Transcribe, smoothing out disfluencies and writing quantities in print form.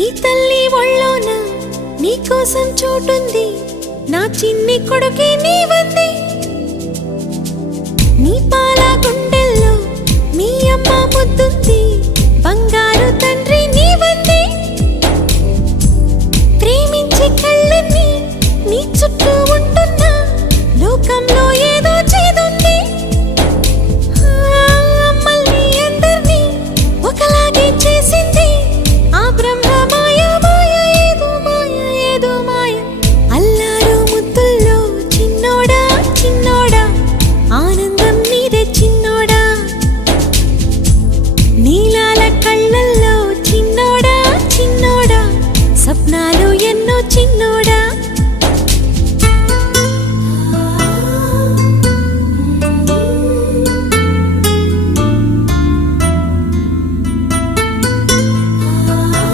ఈ తల్లి ఒళ్ళోన నీకోసం చోటుంది, నా చిన్ని కొడుకే నీవంది. నీ పాల గుండెల్లో మీ అమ్మ ముద్దుంది, బంగారు తండ్రి నీవంది.